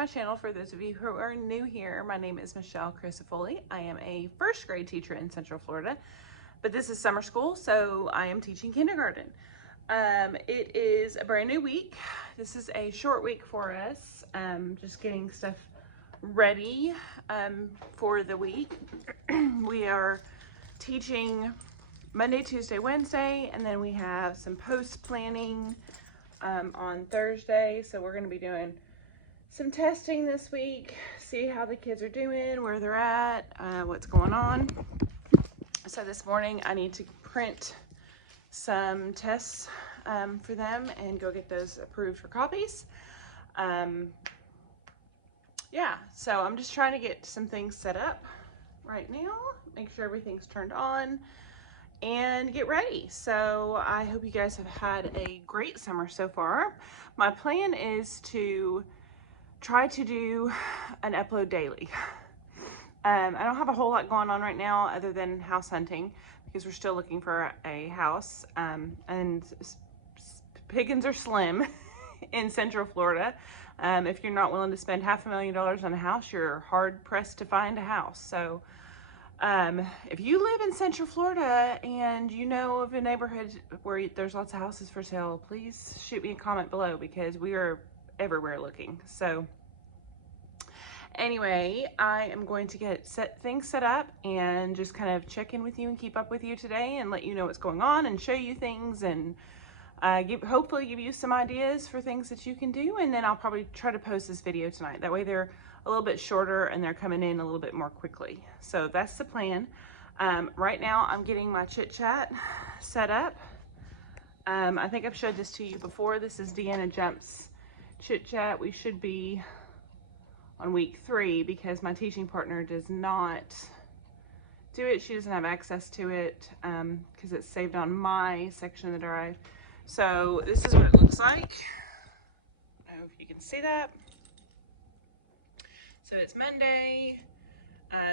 my channel. For those of you who are new here, my name is Michelle Crisafoli. I am a first grade teacher in Central Florida, but this is summer school, so I am teaching kindergarten. It is a brand new week. This is a short week for us, just getting stuff ready for the week. We are teaching Monday, Tuesday, Wednesday, and then we have some post planning on Thursday. So we're going to be doing some testing this week, see how the kids are doing, where they're at, what's going on. So this morning I need to print some tests for them and go get those approved for copies. Yeah, so I'm just trying to get some things set up right now, make sure everything's turned on, and get ready. So I hope you guys have had a great summer so far. My plan is to try to do an upload daily. I don't have a whole lot going on right now other than house hunting, because we're still looking for a house, and pickings are slim in Central Florida. If you're not willing to spend $500,000 on a house, you're hard pressed to find a house. So if you live in Central Florida and you know of a neighborhood where there's lots of houses for sale, please shoot me a comment below, because we are everywhere looking. So anyway, I am going to get things set up and just kind of check in with you and keep up with you today and let you know what's going on and show you things, and hopefully give you some ideas for things that you can do. And then I'll probably try to post this video tonight. That way they're a little bit shorter and they're coming in a little bit more quickly. So that's the plan. Right now I'm getting my chit chat set up. I think I've showed this to you before. This is Deanna Jump's chit chat. We should be on week 3 because my teaching partner does not do it. She doesn't have access to it because it's saved on my section of the drive. So this is what it looks like. I don't know if you can see that. So it's Monday,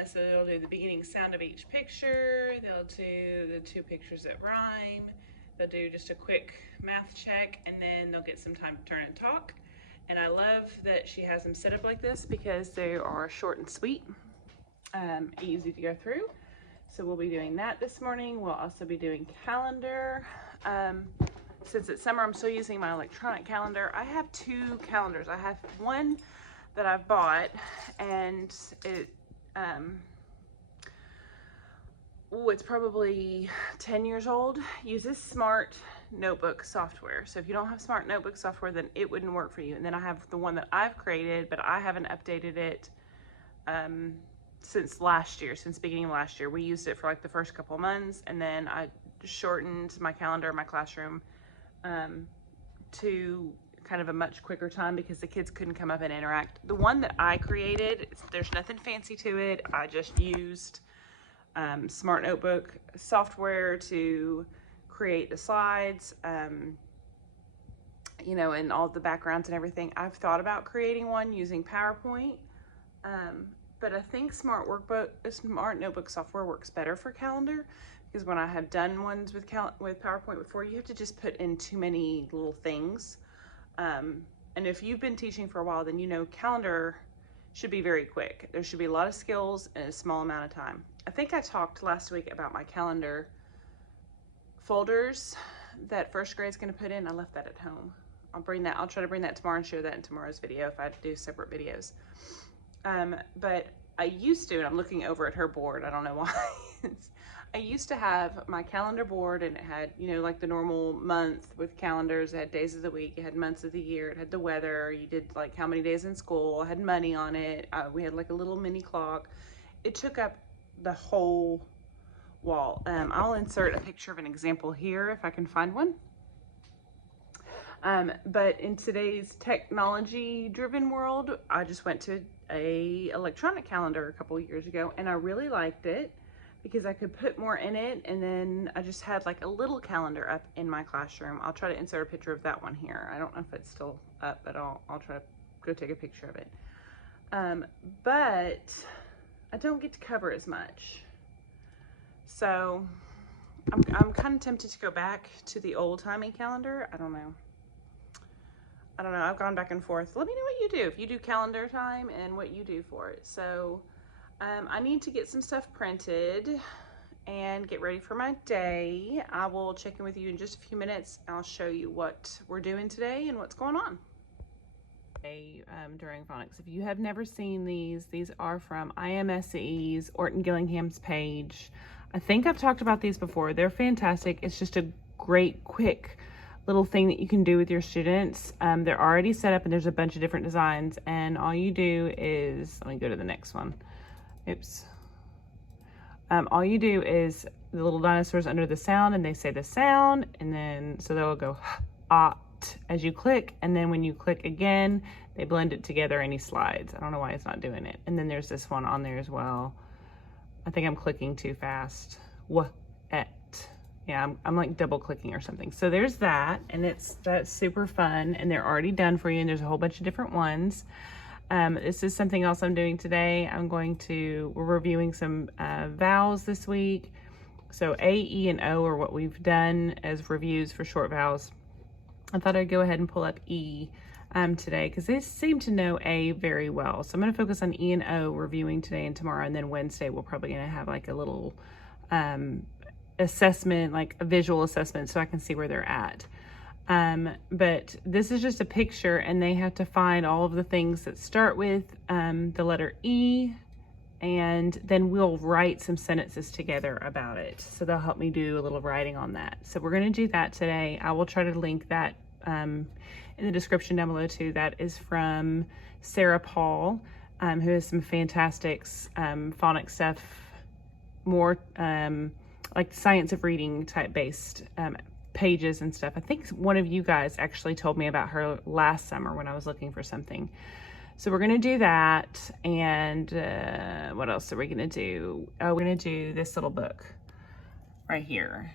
so they'll do the beginning sound of each picture, they'll do the 2 pictures that rhyme, they'll do just a quick math check, and then they'll get some time to turn and talk. And I love that she has them set up like this because they are short and sweet, easy to go through. So we'll be doing that this morning. We'll also be doing calendar. Since it's summer, I'm still using my electronic calendar. I have 2 calendars. I have one that I've bought, and it's probably 10 years old. Uses smart notebook software. So if you don't have smart notebook software, then it wouldn't work for you. And then I have the one that I've created, but I haven't updated it since last year, since beginning of last year. We used it for like the first couple of months, and then I shortened my calendar in my classroom to kind of a much quicker time because the kids couldn't come up and interact. The one that I created, there's nothing fancy to it. I just used smart notebook software to create the slides, you know, and all the backgrounds and everything. I've thought about creating one using PowerPoint, but I think smart notebook software works better for calendar, because when I have done ones with PowerPoint before, you have to just put in too many little things. And if you've been teaching for a while, then you know calendar should be very quick. There should be a lot of skills in a small amount of time. I think I talked last week about my calendar folders that first grade's going to put in. I left that at home. I'll try to bring that tomorrow and share that in tomorrow's video if I do separate videos. But I used to, and I'm looking over at her board, I don't know why. I used to have my calendar board, and it had, you know, like the normal month with calendars. It had days of the week, it had months of the year, it had the weather, you did like how many days in school, it had money on it. We had like a little mini clock. It took up the whole wall. I'll insert a picture of an example here if I can find one. But in today's technology driven world, I just went to a electronic calendar a couple years ago, and I really liked it because I could put more in it. And then I just had like a little calendar up in my classroom. I'll try to insert a picture of that one here. I don't know if it's still up, but I'll try to go take a picture of it. But I don't get to cover as much. So I'm kind of tempted to go back to the old-timey calendar. I don't know. I don't know, I've gone back and forth. Let me know what you do, if you do calendar time and what you do for it. So I need to get some stuff printed and get ready for my day. I will check in with you in just a few minutes. I'll show you what we're doing today and what's going on. During Phonics. If you have never seen these are from IMSE's Orton Gillingham's page. I think I've talked about these before. They're fantastic. It's just a great, quick little thing that you can do with your students. They're already set up and there's a bunch of different designs, and all you do is, let me go to the next one. Oops. All you do is the little dinosaurs under the sound, and they say the sound, and then so they'll go as you click, and then when you click again, they blend it together and he slides. I don't know why it's not doing it. And then there's this one on there as well. I think I'm clicking too fast. Yeah, I'm like double clicking or something. So there's that, and that's super fun, and they're already done for you, and there's a whole bunch of different ones. This is something else I'm doing today. We're reviewing some vowels this week. So A, E, and O are what we've done as reviews for short vowels. I thought I'd go ahead and pull up E today because they seem to know A very well. So I'm going to focus on E and O reviewing today and tomorrow, and then Wednesday we're probably going to have like a little assessment, like a visual assessment, so I can see where they're at. But this is just a picture, and they have to find all of the things that start with the letter E, and then we'll write some sentences together about it. So they'll help me do a little writing on that. So we're going to do that today. I will try to link that in the description down below too. That is from Sarah Paul, who has some fantastic phonics stuff, more like science of reading type based pages and stuff. I think one of you guys actually told me about her last summer when I was looking for something. So we're going to do that, and what else are we going to do? Oh, we're going to do this little book right here,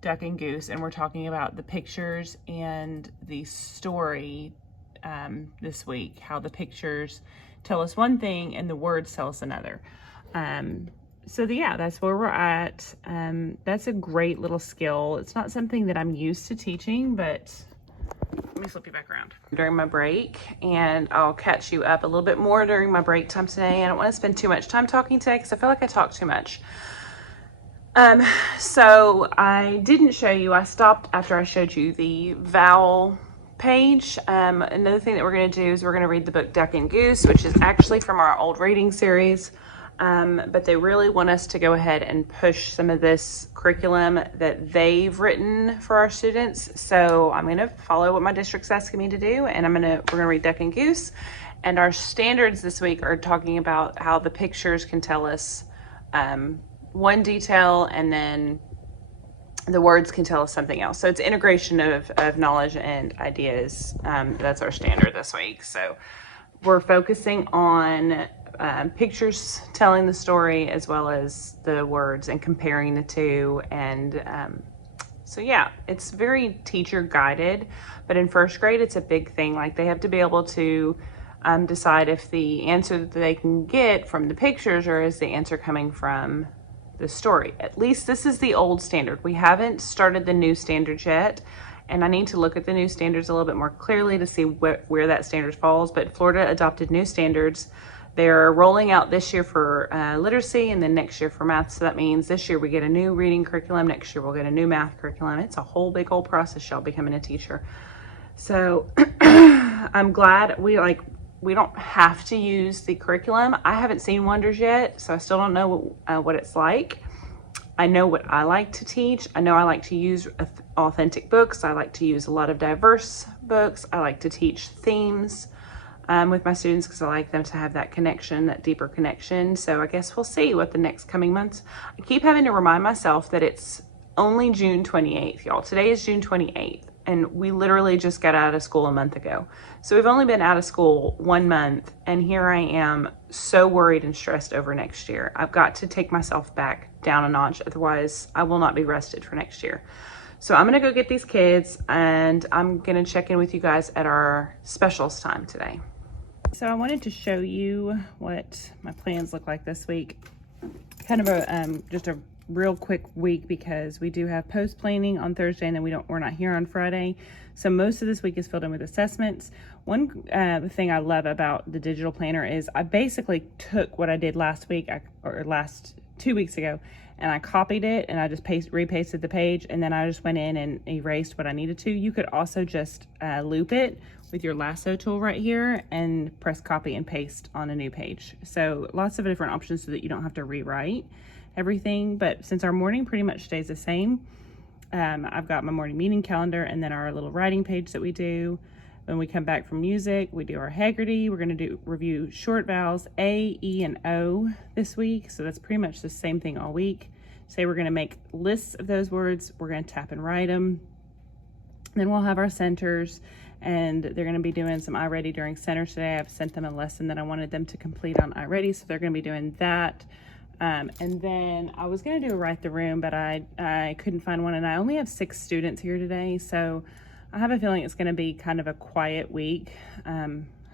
Duck and Goose, and we're talking about the pictures and the story this week, how the pictures tell us one thing and the words tell us another. Yeah, that's where we're at. That's a great little skill. It's not something that I'm used to teaching, but let me flip you back around. During my break, and I'll catch you up a little bit more during my break time today. I don't want to spend too much time talking today because I feel like I talk too much. So I didn't show you, I stopped after I showed you the vowel page. Another thing that we're going to do is we're going to read the book Duck and Goose, which is actually from our old reading series. But they really want us to go ahead and push some of this curriculum that they've written for our students. So I'm going to follow what my district's asking me to do, and we're going to read Duck and Goose. And our standards this week are talking about how the pictures can tell us one detail, and then the words can tell us something else. So it's integration of knowledge and ideas. That's our standard this week. So we're focusing on pictures telling the story as well as the words and comparing the two. And so yeah, it's very teacher guided, but in first grade it's a big thing. Like they have to be able to decide if the answer that they can get from the pictures or is the answer coming from the story. At least this is the old standard. We haven't started the new standards yet, and I need to look at the new standards a little bit more clearly to see where that standard falls. But Florida adopted new standards. They're rolling out this year for literacy and then next year for math. So that means this year we get a new reading curriculum. Next year we'll get a new math curriculum. It's a whole big old process, y'all, becoming a teacher. So I'm glad we don't have to use the curriculum. I haven't seen Wonders yet, so I still don't know what it's like. I know what I like to teach. I know I like to use authentic books. I like to use a lot of diverse books. I like to teach themes with my students because I like them to have that connection, that deeper connection. So I guess we'll see what the next coming months. I keep having to remind myself that it's only June 28th, y'all. Today is June 28th, and we literally just got out of school a month ago. So we've only been out of school 1 month, and here I am so worried and stressed over next year. I've got to take myself back down a notch, otherwise I will not be rested for next year. So I'm gonna go get these kids, and I'm gonna check in with you guys at our specials time today. So I wanted to show you what my plans look like this week. Kind of just a real quick week because we do have post planning on Thursday, and then we're not here on Friday. So most of this week is filled in with assessments. One thing I love about the digital planner is I basically took what I did last week or last 2 weeks ago, and I copied it and I just repasted the page, and then I just went in and erased what I needed to. You could also just loop it with your lasso tool right here and press copy and paste on a new page. So lots of different options so that you don't have to rewrite everything. But since our morning pretty much stays the same, I've got my morning meeting calendar and then our little writing page that we do. When we come back from music, we do our Haggerty. We're going to review short vowels A, E, and O this week. So that's pretty much the same thing all week. Say we're going to make lists of those words. We're going to tap and write them. Then we'll have our centers, and they're going to be doing some iReady during centers today. I've sent them a lesson that I wanted them to complete on iReady, so they're going to be doing that. And then I was going to do a Write the Room, but I couldn't find one, and I only have 6 students here today, so I have a feeling it's going to be kind of a quiet week,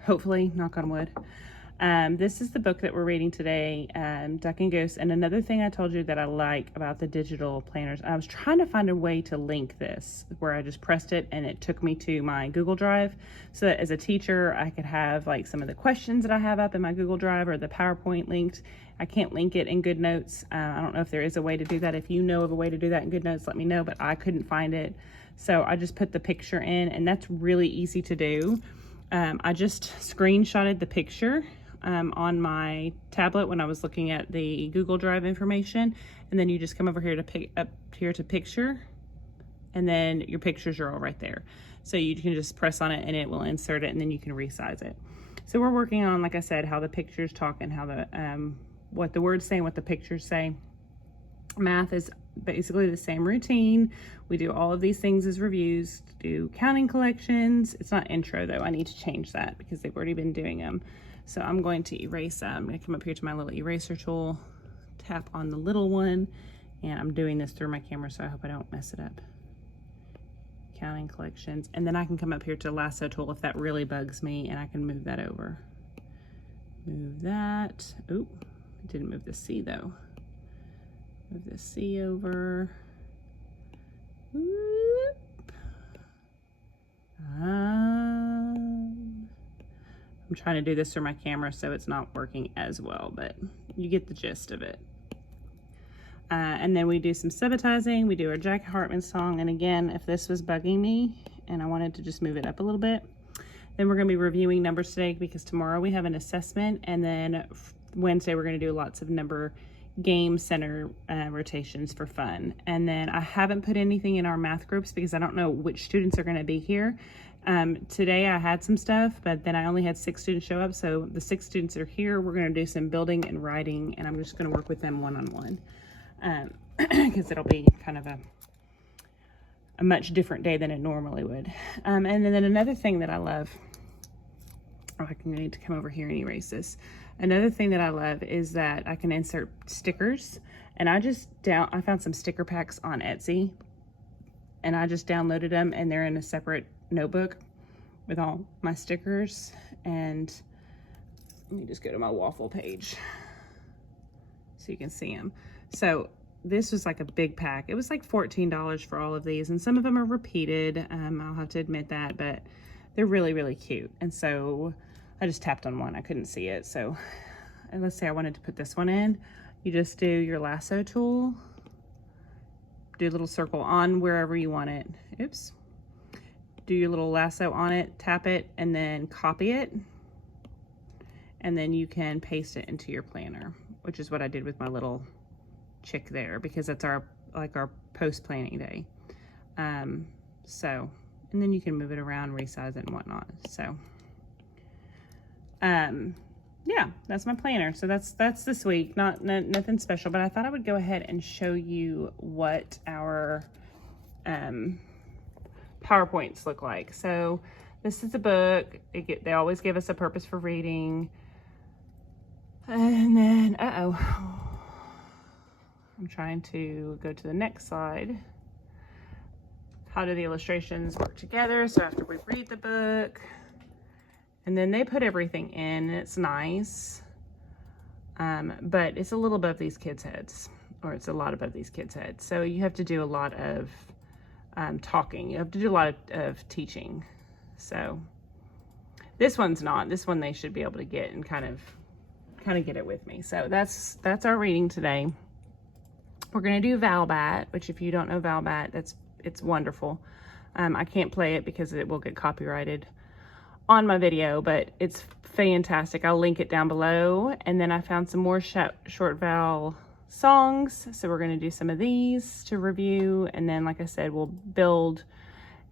hopefully, knock on wood. This is the book that we're reading today, Duck and Goose. And another thing I told you that I like about the digital planners, I was trying to find a way to link this where I just pressed it and it took me to my Google Drive, so that as a teacher I could have like some of the questions that I have up in my Google Drive or the PowerPoint linked. I can't link it in GoodNotes. I don't know if there is a way to do that. If you know of a way to do that in GoodNotes, let me know, but I couldn't find it. So I just put the picture in, and that's really easy to do. I just screenshotted the picture on my tablet when I was looking at the Google Drive information, and then you just come over here to picture, and then your pictures are all right there. So you can just press on it and it will insert it, and then you can resize it. So we're working on, like I said, how the pictures talk and how the what the words say and what the pictures say. Math is basically the same routine. We do all of these things as reviews, do counting collections. It's not intro though. I need to change that because they've already been doing them. So I'm going to erase them. I'm going to come up here to my little eraser tool, tap on the little one, and I'm doing this through my camera, so I hope I don't mess it up. Counting collections. And then I can come up here to lasso tool if that really bugs me, and I can move that over. Move that. Oop, didn't move the C though. Move the C over. Whoop. I'm trying to do this through my camera, so it's not working as well, but you get the gist of it. And then we do some subitizing. We do our Jack Hartman song. And again, if this was bugging me and I wanted to just move it up a little bit, then we're going to be reviewing numbers today because tomorrow we have an assessment. And then Wednesday, we're going to do lots of number game center rotations for fun. And then I haven't put anything in our math groups because I don't know which students are going to be here. Today I had some stuff, but then I only had 6 students show up. So the 6 students that are here, we're going to do some building and writing, and I'm just going to work with them one-on-one because it'll be kind of a much different day than it normally would. And then another thing that I love, I need to come over here and erase this. Another thing that I love is that I can insert stickers, and I found some sticker packs on Etsy, and I just downloaded them, and they're in a separate notebook with all my stickers. And let me just go to my waffle page so you can see them. So this was like a big pack. It was like $14 for all of these, and some of them are repeated. I'll have to admit that, but they're really, really cute. And so I just tapped on one. I couldn't see it. So let's say I wanted to put this one in. You just do your lasso tool, do a little circle on wherever you want it. Oops. Do your little lasso on it, tap it, and then copy it. And then you can paste it into your planner, which is what I did with my little chick there, because that's our post planning day. And then you can move it around, resize it and whatnot. So yeah, that's my planner. So that's this week, nothing special, but I thought I would go ahead and show you what our PowerPoints look like. So this is a book. They always give us a purpose for reading. And then, I'm trying to go to the next slide. How do the illustrations work together? So after we read the book, and then they put everything in, and it's nice. But it's a little above these kids' heads. or it's a lot above these kids' heads. So you have to do a lot of talking. You have to do a lot of teaching. So this one's not. This one they should be able to get and kind of get it with me. So that's our reading today. We're gonna do Valbat, which if you don't know Valbat, it's wonderful. I can't play it because it will get copyrighted on my video, but it's fantastic. I'll link it down below. And then I found some more short vowel songs. So we're gonna do some of these to review. And then, like I said, we'll build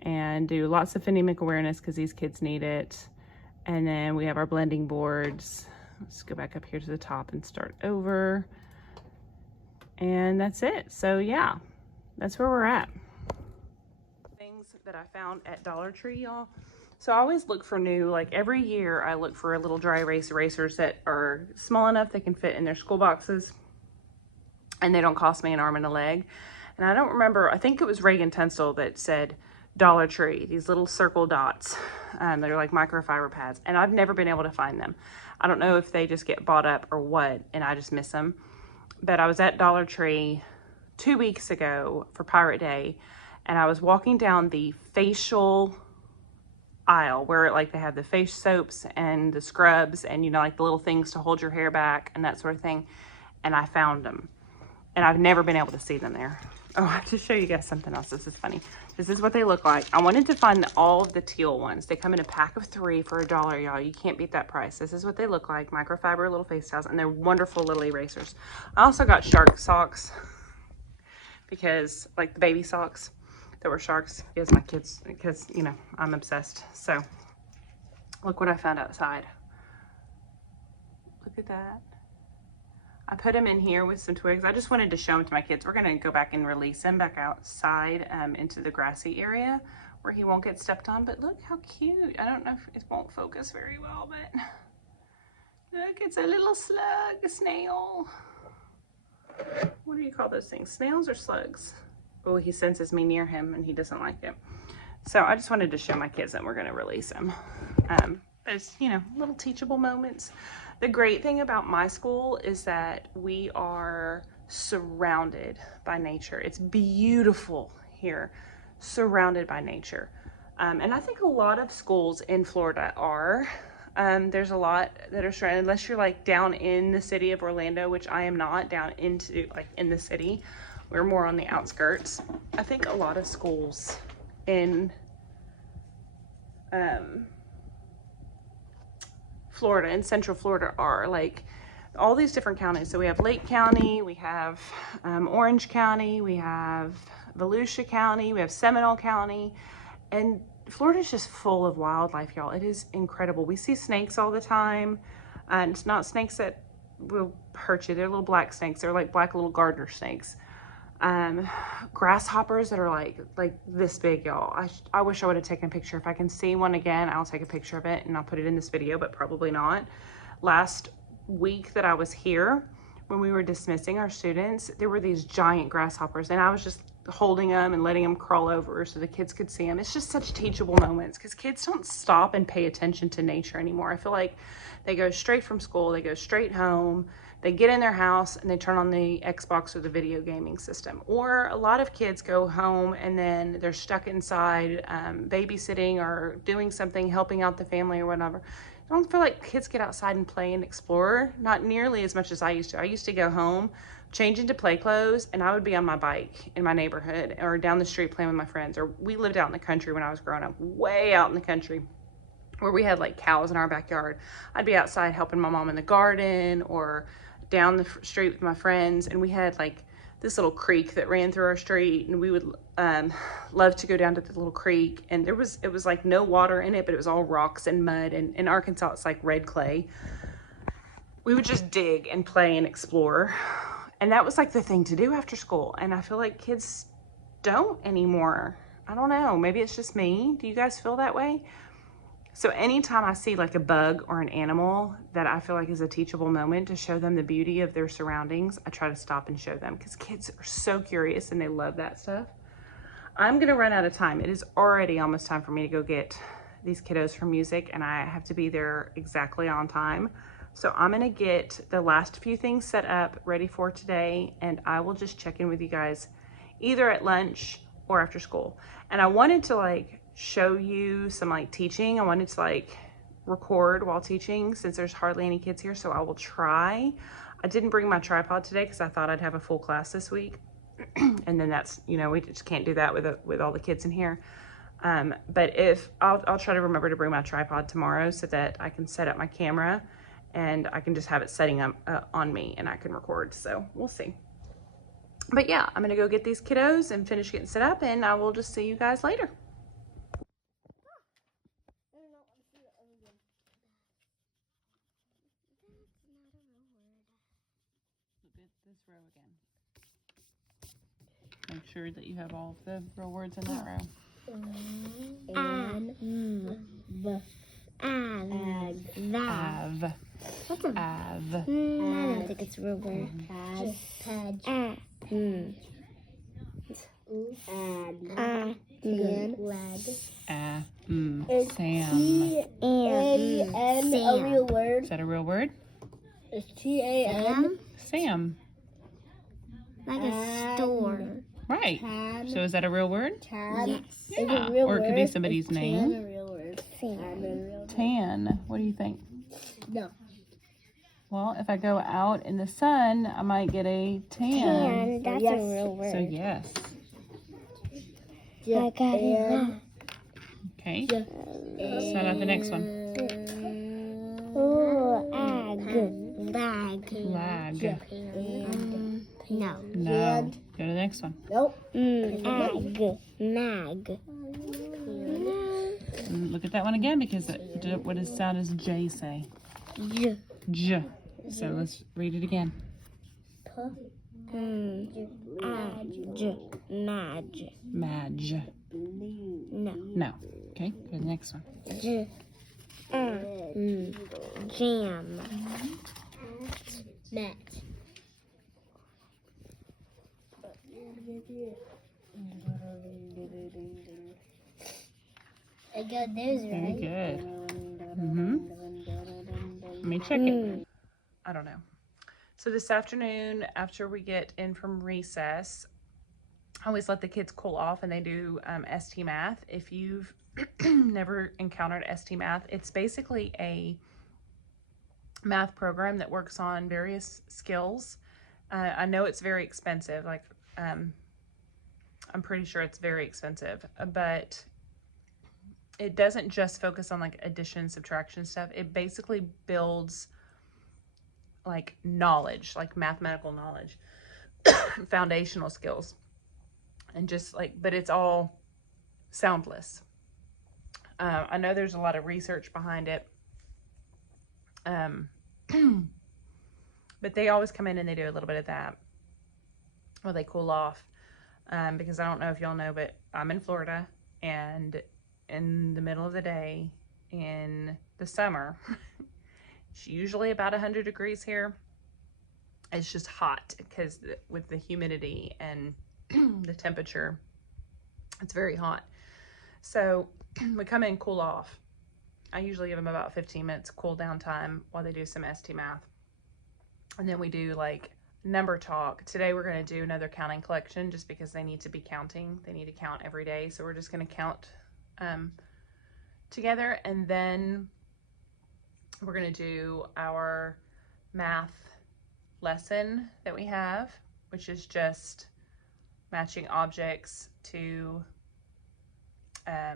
and do lots of phonemic awareness because these kids need it. And then we have our blending boards. Let's go back up here to the top and start over. And that's it. So yeah, that's where we're at. Things that I found at Dollar Tree, y'all. So I always look for new, like every year I look for a little dry erase erasers that are small enough they can fit in their school boxes and they don't cost me an arm and a leg. And I don't remember, I think it was Reagan Tunstall that said Dollar Tree, these little circle dots. They're like microfiber pads, and I've never been able to find them. I don't know if they just get bought up or what, and I just miss them. But I was at Dollar Tree 2 weeks ago for Pirate Day, and I was walking down the facial aisle where like they have the face soaps and the scrubs and, you know, like the little things to hold your hair back and that sort of thing. And I found them, and I've never been able to see them there. Oh, I have to show you guys something else. This is funny. This is what they look like. I wanted to find all of the teal ones. They come in a pack of 3 for $1, y'all. You can't beat that price. This is what they look like. Microfiber little face towels, and they're wonderful little erasers. I also got shark socks because, like the baby socks that were sharks, because my kids, because, you know, I'm obsessed. So look what I found outside. Look at that. I put him in here with some twigs. I just wanted to show him to my kids. We're gonna go back and release him back outside into the grassy area where he won't get stepped on, but look how cute. I don't know if it won't focus very well, but look, it's a little slug, a snail. What do you call those things? Snails or slugs? Oh, he senses me near him and he doesn't like it. So I just wanted to show my kids that we're gonna release him. There's, you know, little teachable moments. The great thing about my school is that we are surrounded by nature. It's beautiful here, surrounded by nature. And I think a lot of schools in Florida are. There's a lot that are surrounded, unless you're like down in the city of Orlando, which I am not, down into like in the city. We're more on the outskirts. I think a lot of schools in Florida, in Central Florida, are like all these different counties. So we have Lake County, we have Orange County, we have Volusia County, we have Seminole County, and Florida's just full of wildlife, y'all. It is incredible. We see snakes all the time, and it's not snakes that will hurt you. They're little black snakes. They're like black little garter snakes. Grasshoppers that are like this big, y'all. I wish I would have taken a picture. If I can see one again, I'll take a picture of it and I'll put it in this video, but probably not. Last week that I was here, when we were dismissing our students, there were these giant grasshoppers, and I was just holding them and letting them crawl over so the kids could see them. It's just such teachable moments because kids don't stop and pay attention to nature anymore. I feel like they go straight from school, they go straight home, they get in their house and they turn on the Xbox or the video gaming system. Or a lot of kids go home and then they're stuck inside babysitting or doing something, helping out the family or whatever. I don't feel like kids get outside and play and explore, not nearly as much as I used to. I used to go home, change into play clothes, and I would be on my bike in my neighborhood or down the street playing with my friends. Or we lived out in the country when I was growing up, way out in the country, where we had like cows in our backyard. I'd be outside helping my mom in the garden or down the street with my friends, and we had like this little creek that ran through our street, and we would love to go down to the little creek, and it was like no water in it, but it was all rocks and mud, and in Arkansas it's like red clay. We would just dig and play and explore, and that was like the thing to do after school, and I feel like kids don't anymore. I don't know, maybe it's just me. Do you guys feel that way? So anytime I see like a bug or an animal that I feel like is a teachable moment to show them the beauty of their surroundings, I try to stop and show them because kids are so curious and they love that stuff. I'm gonna run out of time. It is already almost time for me to go get these kiddos for music, and I have to be there exactly on time. So I'm gonna get the last few things set up, ready for today, and I will just check in with you guys either at lunch or after school. And I wanted to like show you some like teaching. I wanted to like record while teaching since there's hardly any kids here, so I will try. I didn't bring my tripod today because I thought I'd have a full class this week. And then that's, you know, we just can't do that with all the kids in here. But if I'll try to remember to bring my tripod tomorrow so that I can set up my camera and I can just have it setting up on me and I can record. So we'll see. But yeah, I'm gonna go get these kiddos and finish getting set up, and I will just see you guys later. Look at this row again. Make sure that you have all of the real words in that row. Av. What's a av? I don't think it's a real word. Sam. A real word? Is that a real word? Is T-A-N? Sam. Like a store. Right. So is that a real word? Yes. Yeah. Or it could be somebody's name. A real word. Tan. What do you think? No. Well, if I go out in the sun, I might get a tan. That's a real word. So yes. I got it. Okay. Set up the next one. Lag. No. No. Go to the next one. Nope. Nag. Look at that one again because what does sound as J say? J. J. So let's read it again. Madge. Madge. No. No. Okay. Go to the next one. Jam. Mat. I got those Very right. good. Let me check it. I don't know. So this afternoon, after we get in from recess, I always let the kids cool off and they do ST Math. If you've never encountered ST Math, it's basically a math program that works on various skills. I know it's very expensive. Like, I'm pretty sure it's very expensive, but it doesn't just focus on like addition, subtraction stuff. It basically builds like knowledge, like mathematical knowledge, foundational skills, and just like, but it's all soundless. I know there's a lot of research behind it. But they always come in and they do a little bit of that while they cool off. Because I don't know if y'all know, but I'm in Florida, and in the middle of the day in the summer, it's usually about 100 degrees here. It's just hot because with the humidity and the temperature, it's very hot. So we come in, cool off. I usually give them about 15 minutes cool down time while they do some ST Math. And then we do like number talk. Today we're going to do another counting collection just because they need to be counting. They need to count every day. So we're just going to count together. And then we're going to do our math lesson that we have, which is just matching objects to, I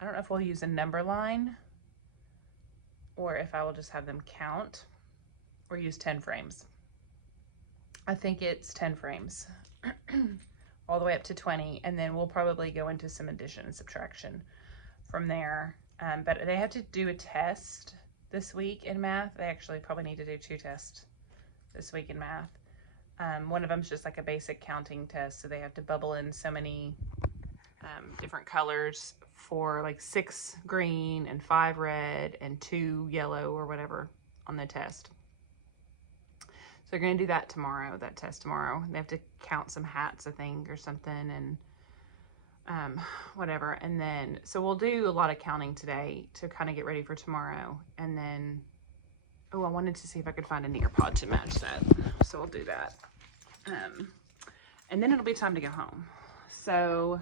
don't know if we'll use a number line or if I will just have them count or use 10 frames. I think it's 10 frames all the way up to 20, and then we'll probably go into some addition and subtraction from there. But they have to do a test this week in math. They actually probably need to do 2 tests this week in math. One of them is just like a basic counting test, so they have to bubble in so many different colors for like 6 green and 5 red and 2 yellow or whatever on the test. So they're going to do that tomorrow, that test tomorrow. They have to count some hats, I think, or something, and whatever. And then, so we'll do a lot of counting today to kind of get ready for tomorrow. And then Oh, I wanted to see if I could find an Earpod to match that. So I'll do that. And then it'll be time to go home. So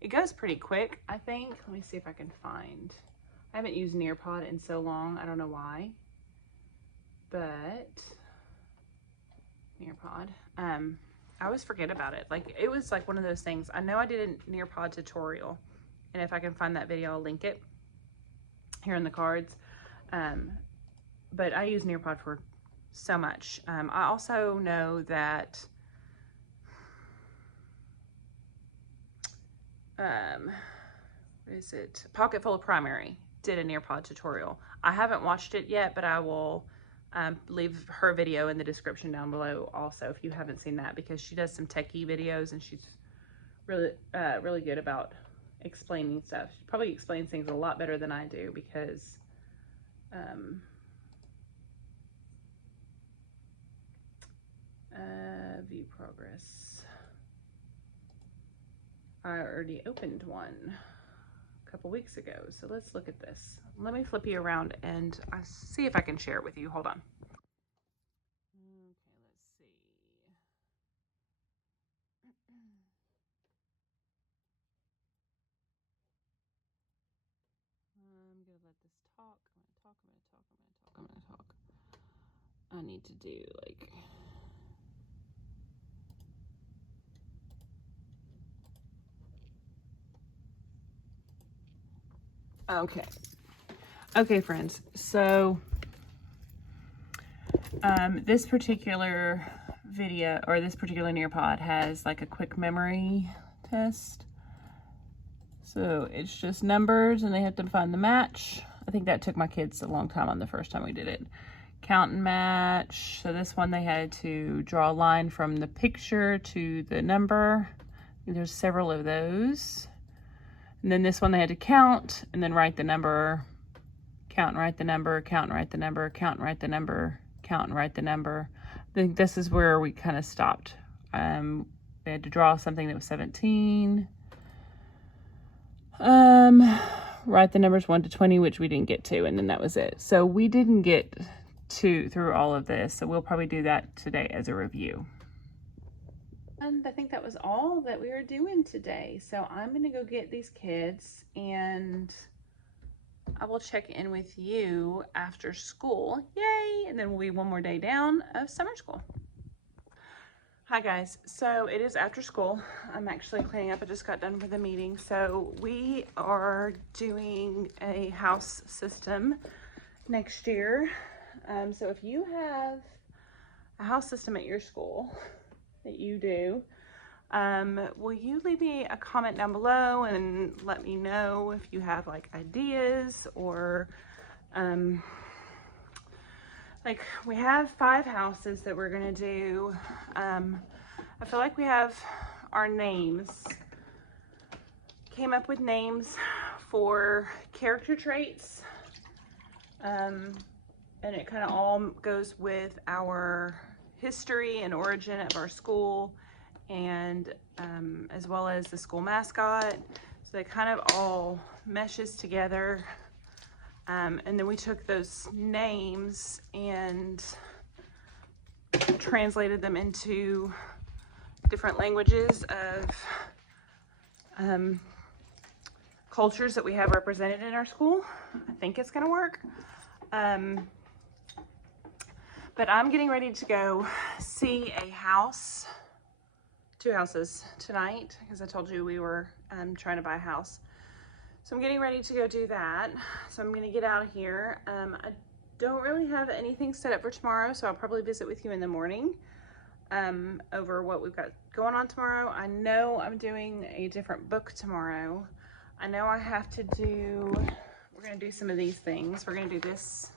it goes pretty quick, I think. Let me see if I can find. I haven't used an Earpod in so long. I don't know why. But Earpod. I always forget about it. Like, it was like one of those things. I know I did an Earpod tutorial, and if I can find that video, I'll link it here in the cards. But I use an Earpod for so much. I also know that what is it? Pocket Full of Primary did an Earpod tutorial. I haven't watched it yet, but I will leave her video in the description down below also if you haven't seen that, because she does some techie videos and she's really really good about explaining stuff. She probably explains things a lot better than I do because view progress. I already opened one a couple weeks ago, so let's look at this. Let me flip you around and see if I can share it with you. Hold on. Okay, let's see. I'm gonna let this talk. I'm gonna talk. I need to do like. Okay, friends. So this particular video, or this particular Nearpod, has like a quick memory test. So it's just numbers and they have to find the match. I think that took my kids a long time on the first time we did it. Count and match. So this one they had to draw a line from the picture to the number. There's several of those. And then this one they had to count and then write the number, count and write the number, count and write the number, count and write the number, count and write the number. I think this is where we kind of stopped. They had to draw something that was 17. Write the numbers 1 to 20, which we didn't get to, and then that was it. So we didn't get through all of this, so we'll probably do that today as a review. And I think that was all that we were doing today. So I'm going to go get these kids and I will check in with you after school. Yay! And then we'll be one more day down of summer school. Hi guys, so it is after school. I'm actually cleaning up. I just got done with a meeting. So we are doing a house system next year. So if you have a house system at your school that you do, will you leave me a comment down below and let me know if you have like ideas or like we have 5 houses that we're gonna do. I feel like we have our names, came up with names for character traits, and it kind of all goes with our history and origin of our school, and as well as the school mascot. So they kind of all meshes together. And then we took those names and translated them into different languages of cultures that we have represented in our school. I think it's gonna work. But I'm getting ready to go see a house, 2 houses tonight, because I told you we were trying to buy a house. So I'm getting ready to go do that. So I'm gonna get out of here. I don't really have anything set up for tomorrow, so I'll probably visit with you in the morning over what we've got going on tomorrow. I know I'm doing a different book tomorrow. I know I have to do, we're gonna do some of these things. We're gonna do this,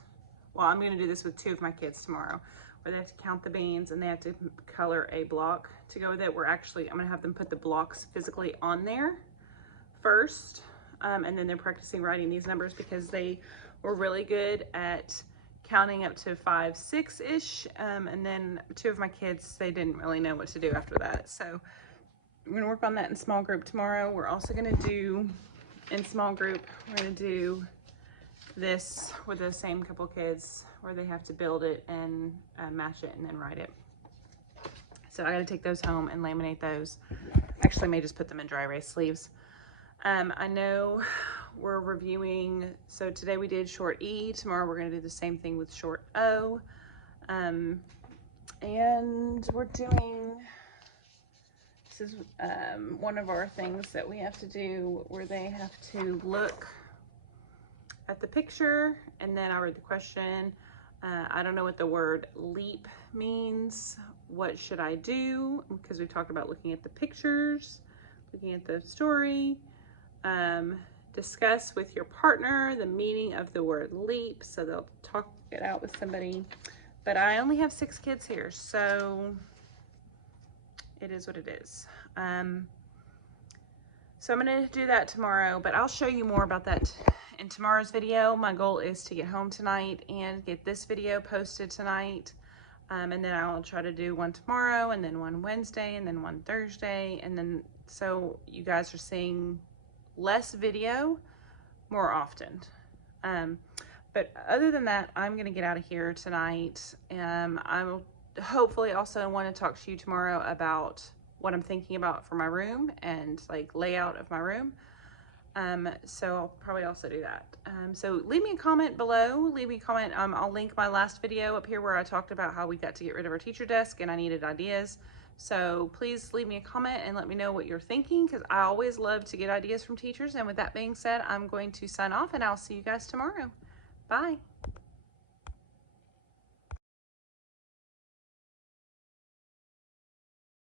well, I'm gonna do this with 2 of my kids tomorrow, where they have to count the beans and they have to color a block to go with it. I'm gonna have them put the blocks physically on there first. And then they're practicing writing these numbers because they were really good at counting up to 5, 6-ish. And then 2 of my kids, they didn't really know what to do after that. So I'm gonna work on that in small group tomorrow. We're also gonna do, in small group, we're gonna do this with the same couple kids where they have to build it and match it and then write it. So I got to take those home and laminate those. Actually, I may just put them in dry erase sleeves. I know we're reviewing, so today we did short E, tomorrow we're going to do the same thing with short O. And we're doing, this is one of our things that we have to do where they have to look at the picture and then I read the question. I don't know what the word leap means. What should I do? Because we talked about looking at the pictures, looking at the story. Discuss with your partner the meaning of the word leap. So they'll talk it out with somebody. But I only have 6 kids here, so it is what it is. So I'm going to do that tomorrow, but I'll show you more about that in tomorrow's video. My goal is to get home tonight and get this video posted tonight. And then I'll try to do one tomorrow and then one Wednesday and then one Thursday. And then so you guys are seeing less video more often. But other than that, I'm going to get out of here tonight. I will hopefully also want to talk to you tomorrow about what I'm thinking about for my room and like layout of my room. So I'll probably also do that. So leave me a comment below. Leave me a comment. I'll link my last video up here where I talked about how we got to get rid of our teacher desk and I needed ideas. So please leave me a comment and let me know what you're thinking, because I always love to get ideas from teachers. And with that being said, I'm going to sign off and I'll see you guys tomorrow. Bye.